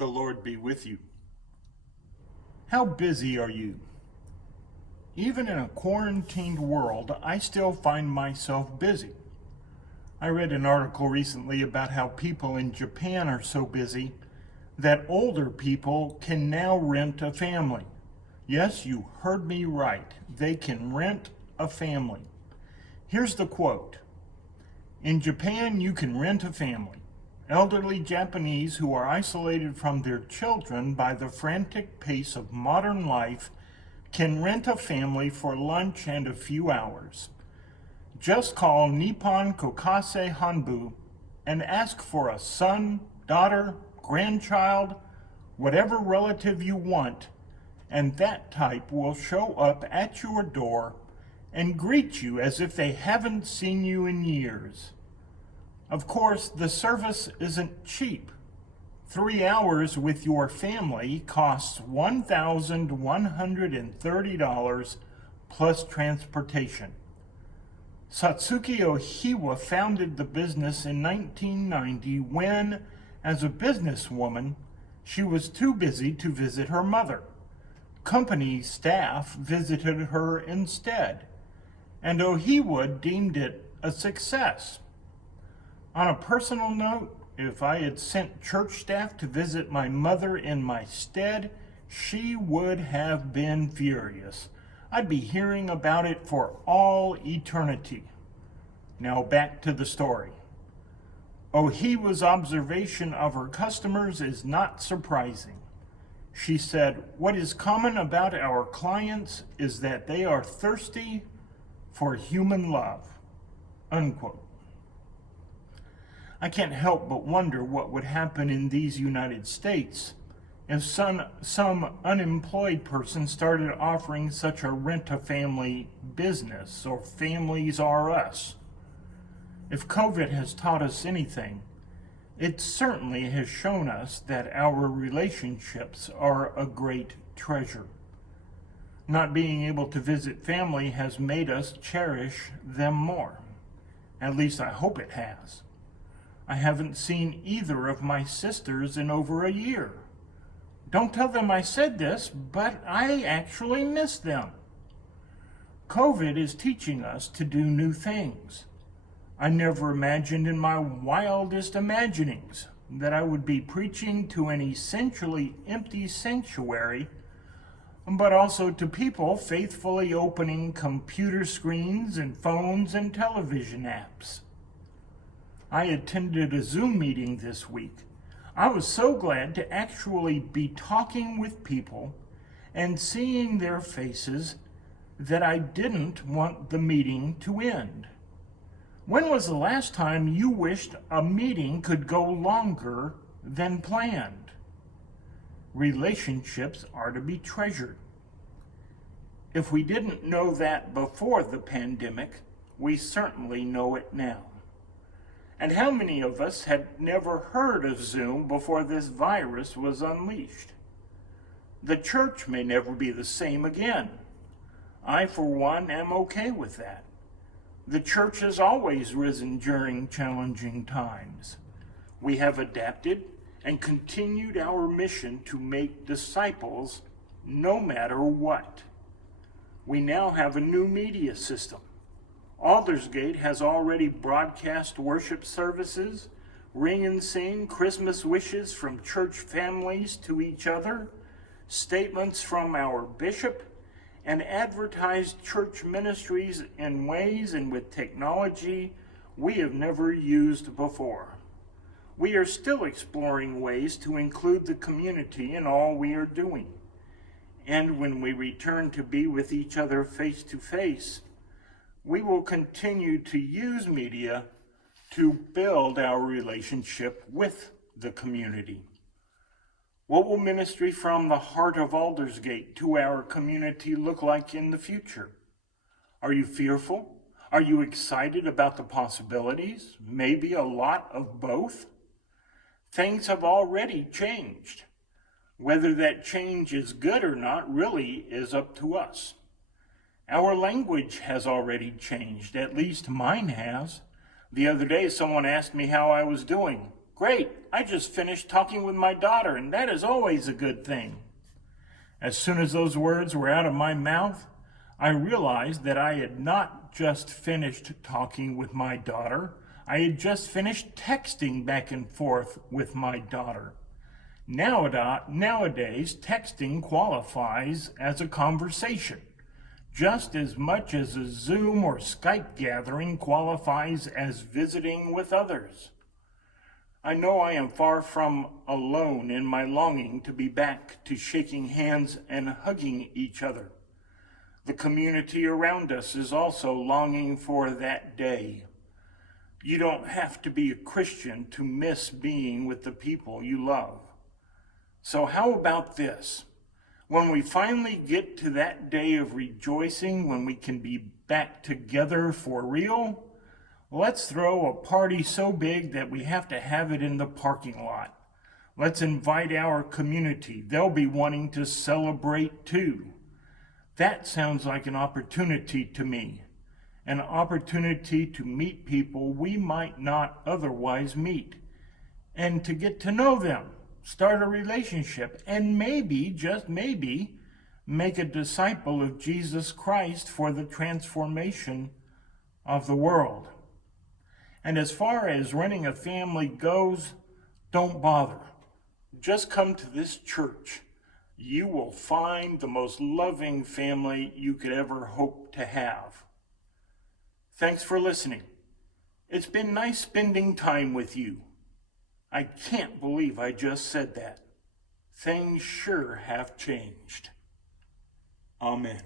The Lord be with you. How busy are you? Even in a quarantined world, I still find myself busy. I read an article recently about how people in Japan are so busy that older people can now rent a family. Yes, you heard me right. They can rent a family. Here's the quote. In Japan, you can rent a family. Elderly Japanese who are isolated from their children by the frantic pace of modern life can rent a family for lunch and a few hours. Just call Nippon Kokase Hanbu and ask for a son, daughter, grandchild, whatever relative you want, and that type will show up at your door and greet you as if they haven't seen you in years. Of course, the service isn't cheap. 3 hours with your family costs $1,130 plus transportation. Satsuki Ohiwa founded the business in 1990 when, as a businesswoman, she was too busy to visit her mother. Company staff visited her instead, and Ohiwa deemed it a success. On a personal note, if I had sent church staff to visit my mother in my stead, she would have been furious. I'd be hearing about it for all eternity. Now back to the story. Ohiwa's observation of her customers is not surprising. She said, "What is common about our clients is that they are thirsty for human love." Unquote. I can't help but wonder what would happen in these United States if some unemployed person started offering such a rent-a-family business, or Families R Us. If COVID has taught us anything, it certainly has shown us that our relationships are a great treasure. Not being able to visit family has made us cherish them more. At least I hope it has. I haven't seen either of my sisters in over a year. Don't tell them I said this, but I actually miss them. COVID is teaching us to do new things. I never imagined in my wildest imaginings that I would be preaching to an essentially empty sanctuary, but also to people faithfully opening computer screens and phones and television apps. I attended a Zoom meeting this week. I was so glad to actually be talking with people and seeing their faces that I didn't want the meeting to end. When was the last time you wished a meeting could go longer than planned? Relationships are to be treasured. If we didn't know that before the pandemic, we certainly know it now. And how many of us had never heard of Zoom before this virus was unleashed? The church may never be the same again. I, for one, am okay with that. The church has always risen during challenging times. We have adapted and continued our mission to make disciples no matter what. We now have a new media system. Aldersgate has already broadcast worship services, ring and sing Christmas wishes from church families to each other, statements from our bishop, and advertised church ministries in ways and with technology we have never used before. We are still exploring ways to include the community in all we are doing. And when we return to be with each other face to face, we will continue to use media to build our relationship with the community. What will ministry from the heart of Aldersgate to our community look like in the future? Are you fearful? Are you excited about the possibilities? Maybe a lot of both? Things have already changed. Whether that change is good or not really is up to us. Our language has already changed, at least mine has. The other day someone asked me how I was doing. Great, I just finished talking with my daughter, and that is always a good thing. As soon as those words were out of my mouth, I realized that I had not just finished talking with my daughter, I had just finished texting back and forth with my daughter. Nowadays, texting qualifies as a conversation, just as much as a Zoom or Skype gathering qualifies as visiting with others. I know I am far from alone in my longing to be back to shaking hands and hugging each other. The community around us is also longing for that day. You don't have to be a Christian to miss being with the people you love. So how about this? When we finally get to that day of rejoicing, when we can be back together for real, let's throw a party so big that we have to have it in the parking lot. Let's invite our community. They'll be wanting to celebrate too. That sounds like an opportunity to me. An opportunity to meet people we might not otherwise meet. And to get to know them, start a relationship, and maybe, just maybe, make a disciple of Jesus Christ for the transformation of the world. And as far as running a family goes, don't bother. Just come to this church. You will find the most loving family you could ever hope to have. Thanks for listening. It's been nice spending time with you. I can't believe I just said that. Things sure have changed. Amen.